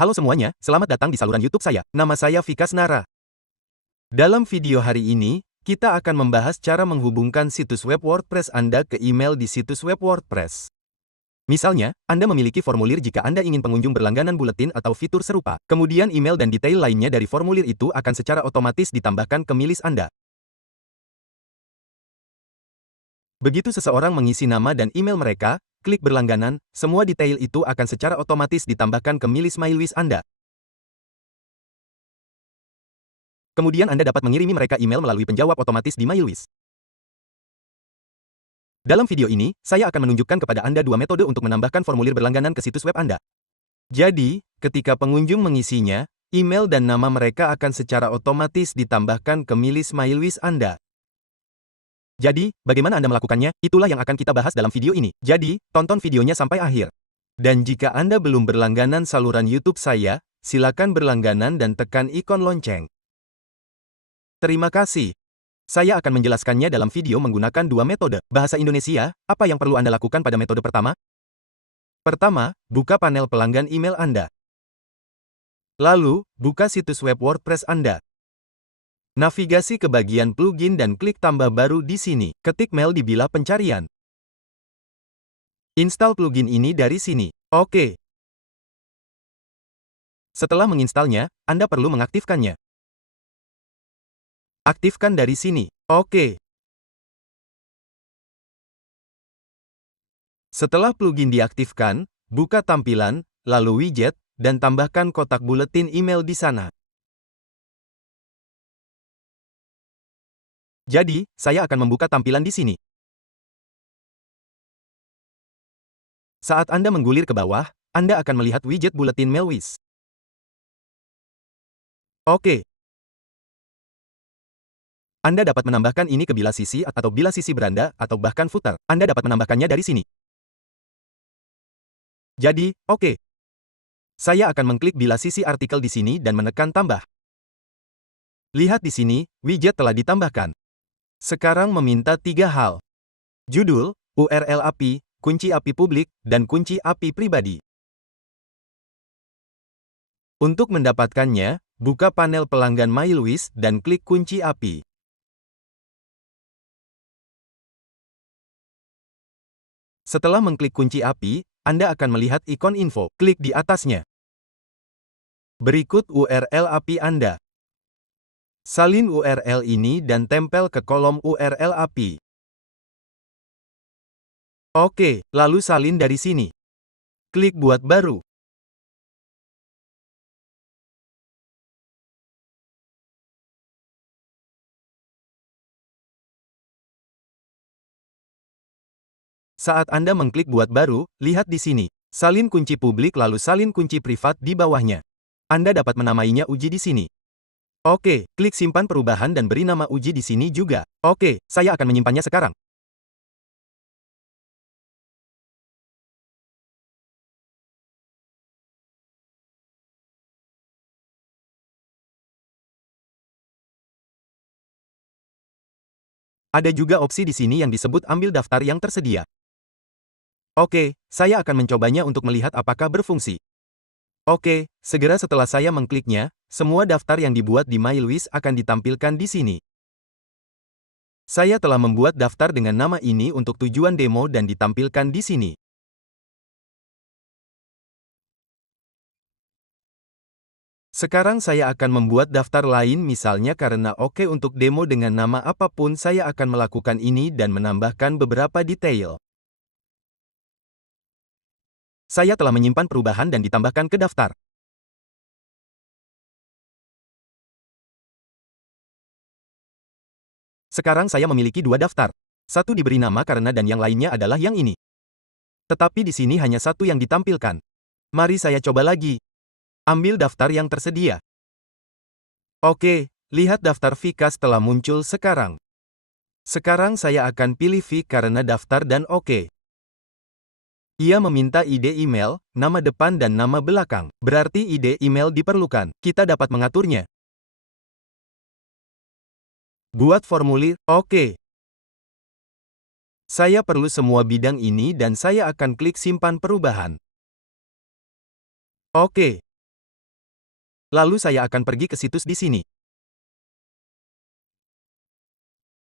Halo semuanya, selamat datang di saluran YouTube saya. Nama saya Vikas Nara. Dalam video hari ini, kita akan membahas cara menghubungkan situs web WordPress Anda ke email di situs web WordPress. Misalnya, Anda memiliki formulir jika Anda ingin pengunjung berlangganan buletin atau fitur serupa. Kemudian email dan detail lainnya dari formulir itu akan secara otomatis ditambahkan ke milis Anda. Begitu seseorang mengisi nama dan email mereka, klik berlangganan, semua detail itu akan secara otomatis ditambahkan ke milis MaiList Anda. Kemudian Anda dapat mengirimi mereka email melalui penjawab otomatis di MaiList. Dalam video ini, saya akan menunjukkan kepada Anda dua metode untuk menambahkan formulir berlangganan ke situs web Anda. Jadi, ketika pengunjung mengisinya, email dan nama mereka akan secara otomatis ditambahkan ke milis MaiList Anda. Jadi, bagaimana Anda melakukannya? Itulah yang akan kita bahas dalam video ini. Jadi, tonton videonya sampai akhir. Dan jika Anda belum berlangganan saluran YouTube saya, silakan berlangganan dan tekan ikon lonceng. Terima kasih. Saya akan menjelaskannya dalam video menggunakan dua metode. Bahasa Indonesia, apa yang perlu Anda lakukan pada metode pertama? Pertama, buka panel pelanggan email Anda. Lalu, buka situs web WordPress Anda. Navigasi ke bagian plugin dan klik tambah baru di sini. Ketik mail di bilah pencarian. Install plugin ini dari sini. Oke. Setelah menginstalnya, Anda perlu mengaktifkannya. Aktifkan dari sini. Oke. Setelah plugin diaktifkan, buka tampilan, lalu widget, dan tambahkan kotak buletin email di sana. Jadi, saya akan membuka tampilan di sini. Saat Anda menggulir ke bawah, Anda akan melihat widget buletin MaiList. Oke. Anda dapat menambahkan ini ke bilah sisi atau bilah sisi beranda, atau bahkan footer. Anda dapat menambahkannya dari sini. Jadi, oke. Saya akan mengklik bilah sisi artikel di sini dan menekan tambah. Lihat di sini, widget telah ditambahkan. Sekarang meminta tiga hal. Judul, URL API, kunci API publik, dan kunci API pribadi. Untuk mendapatkannya, buka panel pelanggan MaiList dan klik kunci API. Setelah mengklik kunci API, Anda akan melihat ikon info. Klik di atasnya. Berikut URL API Anda. Salin URL ini dan tempel ke kolom URL API. Oke, lalu salin dari sini. Klik buat baru. Saat Anda mengklik buat baru, lihat di sini. Salin kunci publik lalu salin kunci privat di bawahnya. Anda dapat menamainya uji di sini. Oke, klik simpan perubahan dan beri nama uji di sini juga. Oke, saya akan menyimpannya sekarang. Ada juga opsi di sini yang disebut ambil daftar yang tersedia. Oke, saya akan mencobanya untuk melihat apakah berfungsi. Oke, segera setelah saya mengkliknya, semua daftar yang dibuat di MaiList akan ditampilkan di sini. Saya telah membuat daftar dengan nama ini untuk tujuan demo dan ditampilkan di sini. Sekarang saya akan membuat daftar lain misalnya karena oke untuk demo dengan nama apapun saya akan melakukan ini dan menambahkan beberapa detail. Saya telah menyimpan perubahan dan ditambahkan ke daftar. Sekarang saya memiliki dua daftar. Satu diberi nama karena dan yang lainnya adalah yang ini. Tetapi di sini hanya satu yang ditampilkan. Mari saya coba lagi. Ambil daftar yang tersedia. Oke, lihat daftar Vikas telah muncul sekarang. Sekarang saya akan pilih V karena daftar dan oke. Ia meminta ID email, nama depan dan nama belakang. Berarti ID email diperlukan. Kita dapat mengaturnya. Buat formulir, oke. Saya perlu semua bidang ini dan saya akan klik simpan perubahan. Oke. Lalu saya akan pergi ke situs di sini.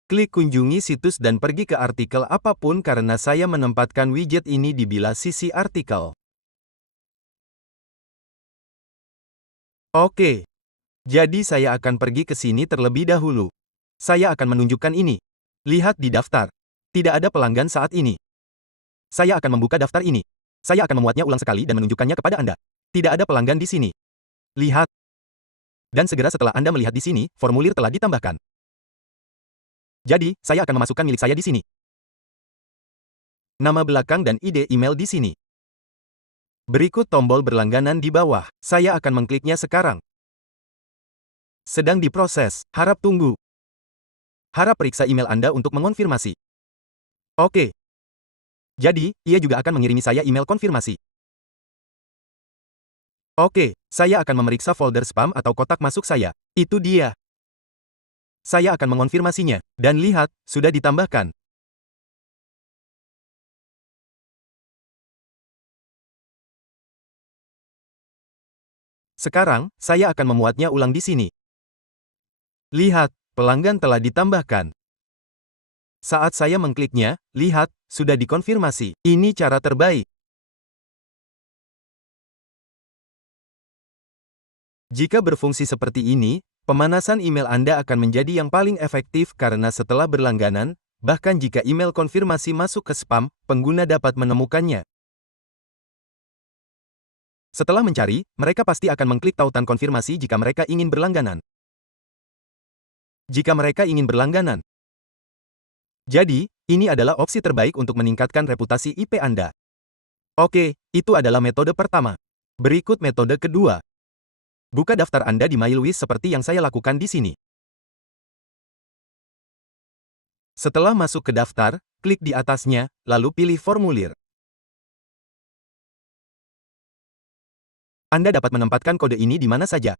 Klik kunjungi situs dan pergi ke artikel apapun karena saya menempatkan widget ini di bilah sisi artikel. Oke. Jadi saya akan pergi ke sini terlebih dahulu. Saya akan menunjukkan ini. Lihat di daftar. Tidak ada pelanggan saat ini. Saya akan membuka daftar ini. Saya akan memuatnya ulang sekali dan menunjukkannya kepada Anda. Tidak ada pelanggan di sini. Lihat. Dan segera setelah Anda melihat di sini, formulir telah ditambahkan. Jadi, saya akan memasukkan milik saya di sini. Nama belakang dan ID email di sini. Berikut tombol berlangganan di bawah. Saya akan mengkliknya sekarang. Sedang diproses. Harap tunggu. Harap periksa email Anda untuk mengonfirmasi. Oke. Jadi, ia juga akan mengirimi saya email konfirmasi. Oke, saya akan memeriksa folder spam atau kotak masuk saya. Itu dia. Saya akan mengonfirmasinya. Dan lihat, sudah ditambahkan. Sekarang, saya akan memuatnya ulang di sini. Lihat, pelanggan telah ditambahkan. Saat saya mengkliknya, lihat, sudah dikonfirmasi. Ini cara terbaik. Jika berfungsi seperti ini, pemanasan email Anda akan menjadi yang paling efektif karena setelah berlangganan, bahkan jika email konfirmasi masuk ke spam, pengguna dapat menemukannya. Setelah mencari, mereka pasti akan mengklik tautan konfirmasi jika mereka ingin berlangganan. Jika mereka ingin berlangganan. Jadi, ini adalah opsi terbaik untuk meningkatkan reputasi IP Anda. Oke, itu adalah metode pertama. Berikut metode kedua. Buka daftar Anda di MailWish seperti yang saya lakukan di sini. Setelah masuk ke daftar, klik di atasnya, lalu pilih formulir. Anda dapat menempatkan kode ini di mana saja.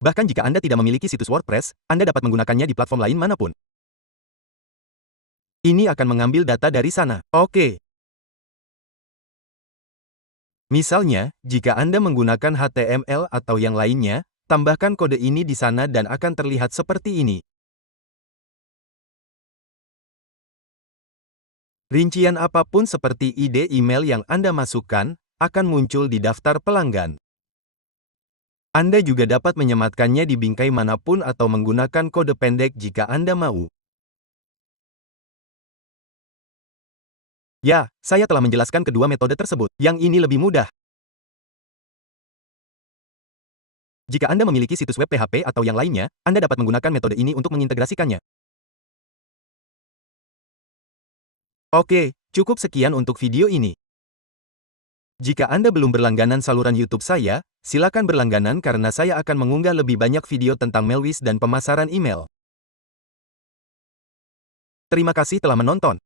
Bahkan jika Anda tidak memiliki situs WordPress, Anda dapat menggunakannya di platform lain manapun. Ini akan mengambil data dari sana. Oke. Misalnya, jika Anda menggunakan HTML atau yang lainnya, tambahkan kode ini di sana dan akan terlihat seperti ini. Rincian apapun seperti ID email yang Anda masukkan, akan muncul di daftar pelanggan. Anda juga dapat menyematkannya di bingkai manapun atau menggunakan kode pendek jika Anda mau. Ya, saya telah menjelaskan kedua metode tersebut. Yang ini lebih mudah. Jika Anda memiliki situs web PHP atau yang lainnya, Anda dapat menggunakan metode ini untuk mengintegrasikannya. Oke, cukup sekian untuk video ini. Jika Anda belum berlangganan saluran YouTube saya, silakan berlangganan karena saya akan mengunggah lebih banyak video tentang MailWish dan pemasaran email. Terima kasih telah menonton.